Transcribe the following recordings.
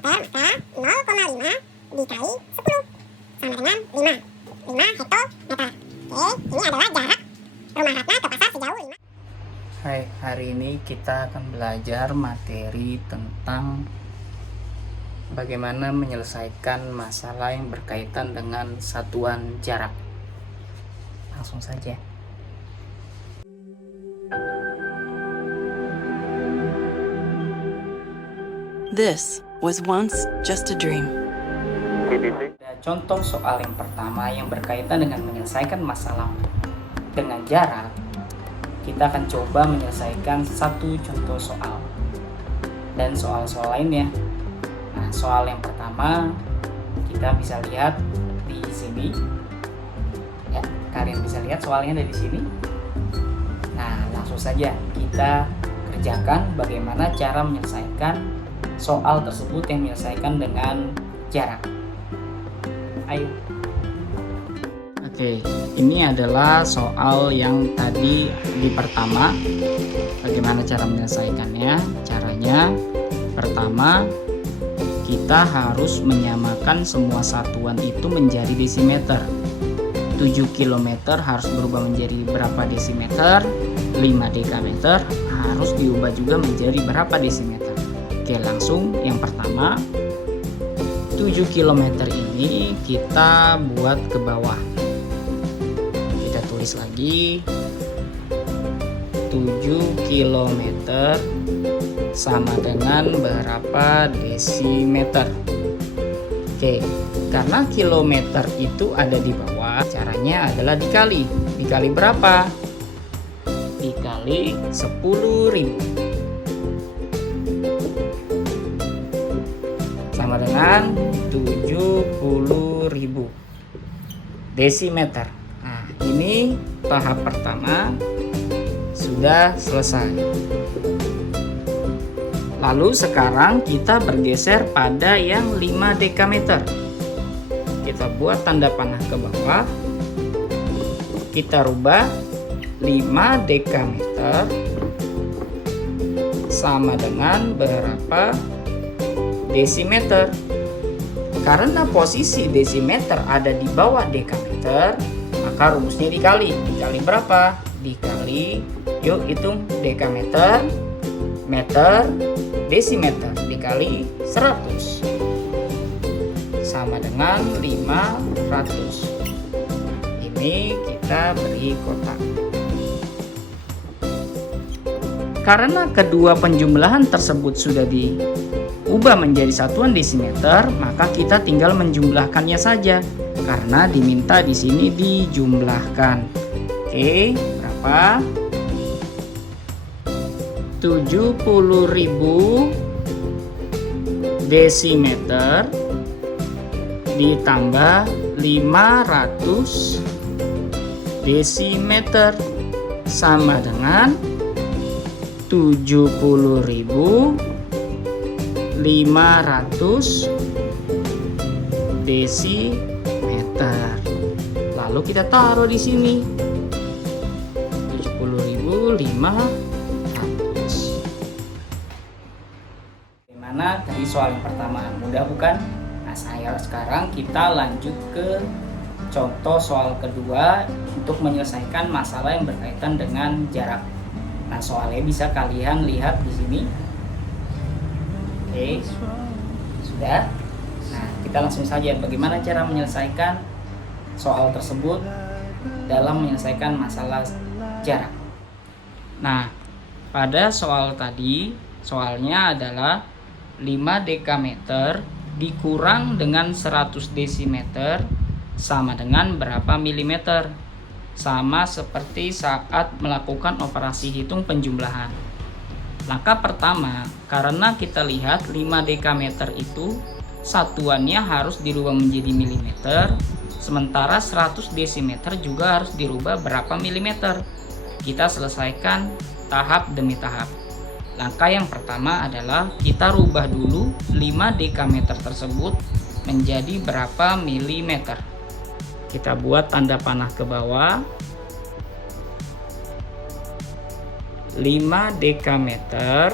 maka 0,5 dikali 10 sama dengan 5 hektometer. Oke, ini adalah jarak rumah Ratna ke pasar sejauh 5. Hai, hari ini kita akan belajar materi tentang bagaimana menyelesaikan masalah yang berkaitan dengan satuan jarak. Langsung saja. This was once just a dream. Ada contoh soal yang pertama yang berkaitan dengan menyelesaikan masalah dengan jarak. Kita akan coba menyelesaikan satu contoh soal dan soal-soal lainnya. Nah, soal yang pertama kita bisa lihat di sini. Ya, kalian bisa lihat soalnya ada di sini. Nah, langsung saja kita kerjakan bagaimana cara menyelesaikan soal tersebut yang menyelesaikan dengan jarak. Ayo. Oke, ini adalah soal yang tadi di pertama. Bagaimana cara menyelesaikannya? Caranya pertama, kita harus menyamakan semua satuan itu menjadi desimeter. 7 km harus berubah menjadi berapa desimeter? 5 dekameter harus diubah juga menjadi berapa desimeter? Oke, langsung yang pertama 7 km ini kita buat ke bawah. Kita tulis lagi 7 km sama dengan berapa desimeter. Oke, karena kilometer itu ada di bawah, caranya adalah dikali. Dikali berapa? Dikali 10.000. Sama dengan 70.000 desimeter. Nah, ini tahap pertama sudah selesai. Lalu sekarang kita bergeser pada yang 5 dekameter. Kita buat tanda panah ke bawah. Kita rubah 5 dekameter sama dengan berapa desimeter. Karena posisi desimeter ada di bawah dekameter, maka rumusnya dikali. Dikali berapa? Dikali, yuk hitung dekameter, meter, desimeter dikali 100 sama dengan 500. Ini kita beri kotak. Karena kedua penjumlahan tersebut sudah diubah menjadi satuan desimeter, maka kita tinggal menjumlahkannya saja karena diminta di sini dijumlahkan. Oke, berapa? 70.000 desimeter ditambah 500 desimeter sama dengan 70.500 desimeter. Lalu kita taruh di sini 70.500. Bagaimana tadi soal yang pertama? Mudah bukan? Nah, sekarang kita lanjut ke contoh soal kedua untuk menyelesaikan masalah yang berkaitan dengan jarak. Nah, soalnya bisa kalian lihat di sini. Oke, sudah. Nah, kita langsung saja bagaimana cara menyelesaikan soal tersebut dalam menyelesaikan masalah jarak. Nah, pada soal tadi, soalnya adalah 5 dekameter dikurang dengan 100 desimeter sama dengan berapa milimeter? Sama seperti saat melakukan operasi hitung penjumlahan. Langkah pertama, karena kita lihat 5 dekameter itu satuannya harus dirubah menjadi milimeter, sementara 100 desimeter juga harus dirubah berapa milimeter. Kita selesaikan tahap demi tahap. Langkah yang pertama adalah kita rubah dulu 5 dekameter tersebut menjadi berapa milimeter. Kita buat tanda panah ke bawah. 5 dekameter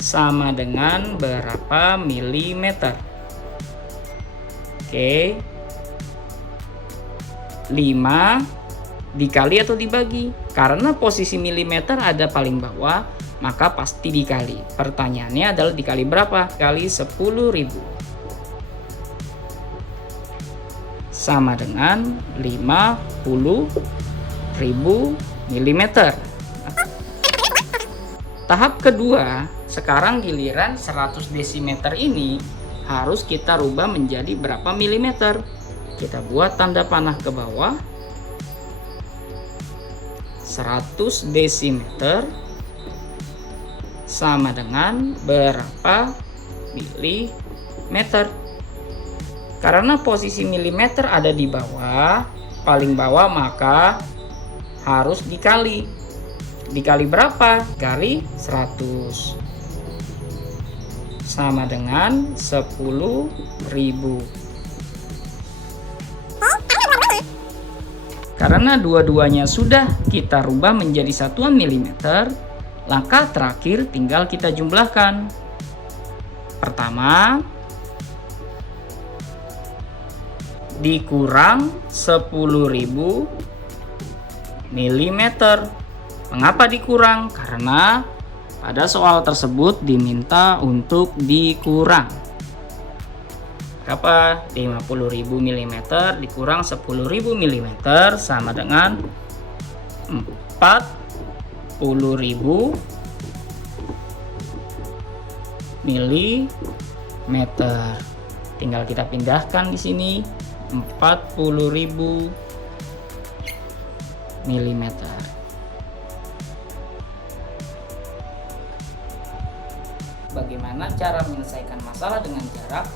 sama dengan berapa milimeter? Oke. 5 dikali atau dibagi? Karena posisi milimeter ada paling bawah, maka pasti dikali. Pertanyaannya adalah dikali berapa? Kali 10.000. Sama dengan 50.000 milimeter. Tahap kedua, sekarang giliran 100 desimeter ini harus kita rubah menjadi berapa milimeter? Kita buat tanda panah ke bawah. 100 desimeter sama dengan berapa milimeter? Karena posisi milimeter ada di bawah, paling bawah, maka harus dikali. Dikali berapa? Kali 100. Sama dengan 10.000. Karena dua-duanya sudah kita rubah menjadi satuan milimeter, langkah terakhir tinggal kita jumlahkan. Pertama, dikurang 10.000 milimeter. Mengapa dikurang? Karena pada soal tersebut diminta untuk dikurang. Berapa? 50.000 mm dikurang 10.000 mm sama dengan 40.000 mm. Tinggal kita pindahkan di sini 40.000 mm. Bagaimana cara menyelesaikan masalah dengan jarak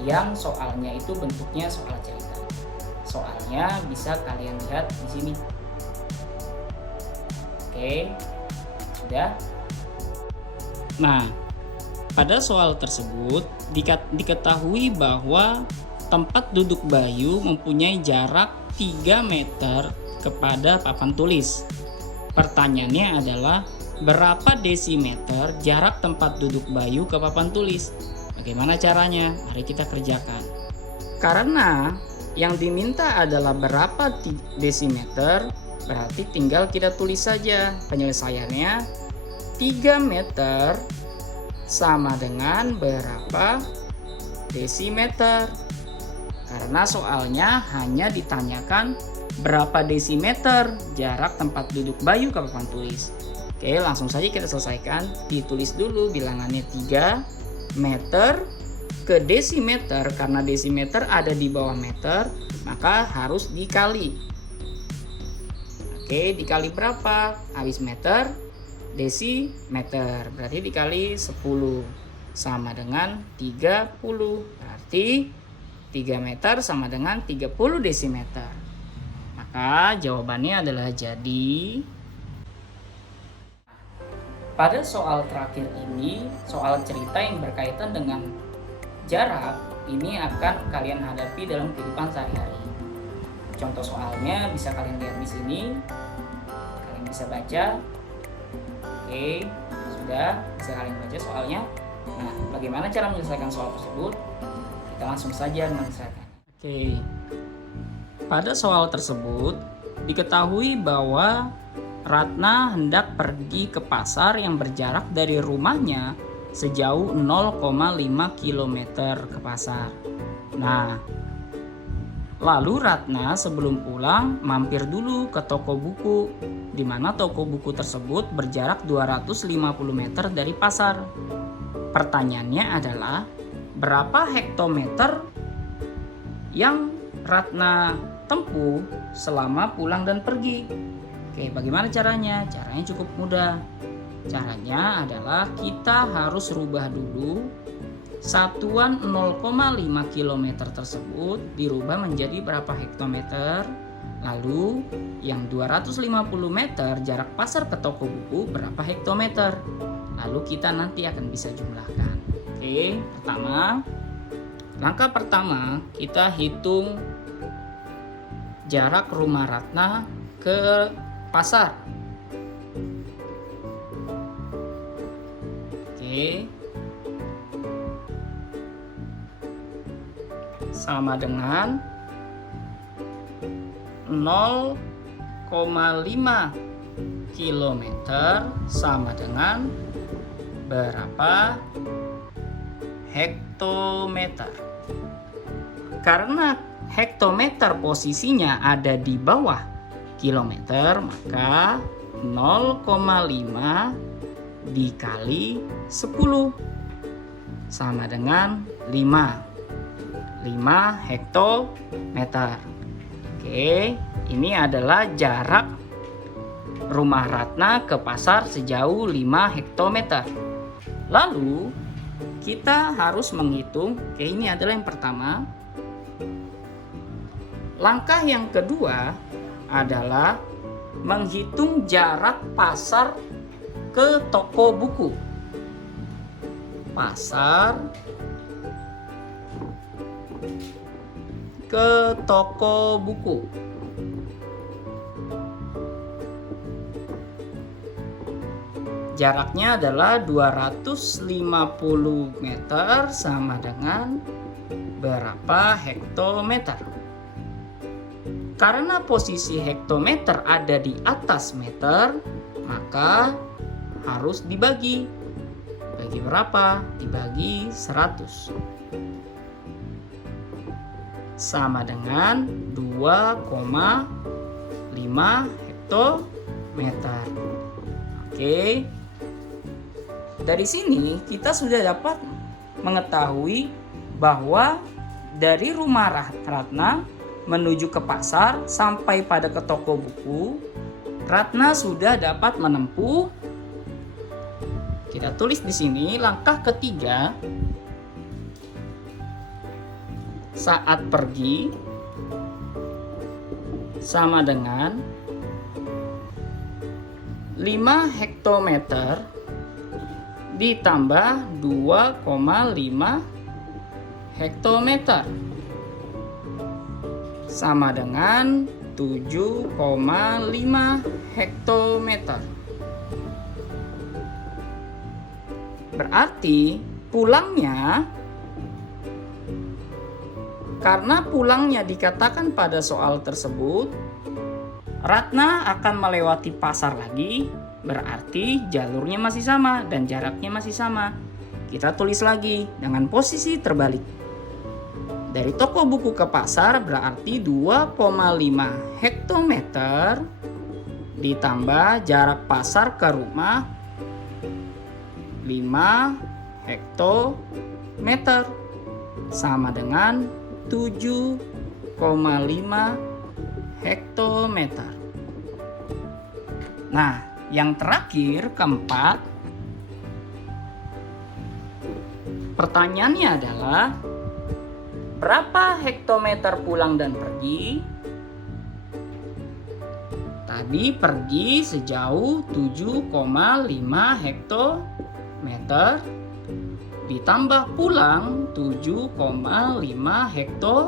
yang soalnya itu bentuknya soal cerita? Soalnya bisa kalian lihat di sini. Oke, sudah. Nah, pada soal tersebut diketahui bahwa tempat duduk Bayu mempunyai jarak 3 meter kepada papan tulis. Pertanyaannya adalah berapa desimeter jarak tempat duduk Bayu ke papan tulis? Bagaimana caranya? Mari kita kerjakan. Karena yang diminta adalah berapa desimeter, berarti tinggal kita tulis saja penyelesaiannya. 3 meter sama dengan berapa desimeter? Karena soalnya hanya ditanyakan berapa desimeter jarak tempat duduk Bayu ke papan tulis. Oke, langsung saja kita selesaikan. Ditulis dulu bilangannya 3 meter ke desimeter. Karena desimeter ada di bawah meter, maka harus dikali. Oke, dikali berapa? Habis meter, desimeter. Berarti dikali 10 sama dengan 30. Berarti 3 meter sama dengan 30 desimeter. Maka jawabannya adalah jadi. Pada soal terakhir ini, soal cerita yang berkaitan dengan jarak, ini akan kalian hadapi dalam kehidupan sehari-hari. Contoh soalnya bisa kalian lihat di sini. Kalian bisa baca. Oke, sudah bisa kalian baca soalnya. Nah, bagaimana cara menyelesaikan soal tersebut? Kita langsung saja menyelesaikan. Oke. Pada soal tersebut diketahui bahwa Ratna hendak pergi ke pasar yang berjarak dari rumahnya sejauh 0,5 km ke pasar. Nah, lalu Ratna sebelum pulang mampir dulu ke toko buku, di mana toko buku tersebut berjarak 250 meter dari pasar. Pertanyaannya adalah berapa hektometer yang Ratna tempuh selama pulang dan pergi? Oke, bagaimana caranya? Caranya cukup mudah. Caranya adalah kita harus rubah dulu satuan 0,5 km tersebut dirubah menjadi berapa hektometer. Lalu yang 250 meter jarak pasar ke toko buku berapa hektometer. Lalu kita nanti akan bisa jumlahkan. Oke, langkah pertama kita hitung jarak rumah Ratna ke pasar. Oke, Oke. Sama dengan 0,5 kilometer sama dengan berapa hektometer? Karena hektometer posisinya ada di bawah kilometer, maka 0,5 dikali 10 sama dengan 5 hektometer. Oke, ini adalah jarak rumah Ratna ke pasar sejauh 5 hektometer. Lalu kita harus menghitung, oke, ini adalah yang pertama. Langkah yang kedua adalah menghitung jarak pasar ke toko buku. Pasar ke toko buku. Jaraknya adalah 250 meter sama dengan berapa hektometer? Karena posisi hektometer ada di atas meter, maka harus dibagi. Bagi berapa? Dibagi 100. Sama dengan 2,5 hektometer. Oke. Dari sini kita sudah dapat mengetahui bahwa dari rumah Ratna menuju ke pasar sampai pada ke toko buku, Ratna sudah dapat menempuh. Kita tulis di sini langkah ketiga. Saat pergi sama dengan 5 hektometer ditambah 2,5 hektometer sama dengan 7,5 hektometer. Berarti pulangnya, karena pulangnya dikatakan pada soal tersebut, Ratna akan melewati pasar lagi, berarti jalurnya masih sama dan jaraknya masih sama. Kita tulis lagi dengan posisi terbalik. Dari toko buku ke pasar berarti 2,5 hektometer ditambah jarak pasar ke rumah 5 hektometer sama dengan 7,5 hektometer. Nah, yang terakhir, keempat, pertanyaannya adalah berapa hektometer pulang dan pergi? Tadi pergi sejauh 7,5 hektometer ditambah pulang 7,5 hektometer.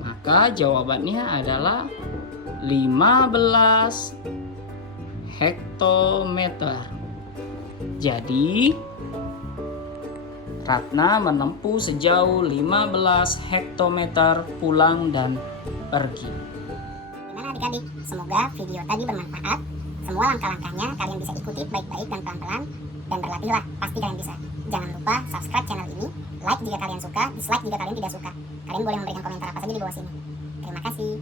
Maka jawabannya adalah 15 hektometer. Jadi Ratna menempuh sejauh 15 hektometer pulang dan pergi. Gimana adik-adik? Semoga video tadi bermanfaat. Semua langkah-langkahnya kalian bisa ikuti baik-baik dan pelan-pelan. Dan berlatihlah, pasti kalian bisa. Jangan lupa subscribe channel ini, like jika kalian suka, dislike jika kalian tidak suka. Kalian boleh memberikan komentar apa saja di bawah sini. Terima kasih.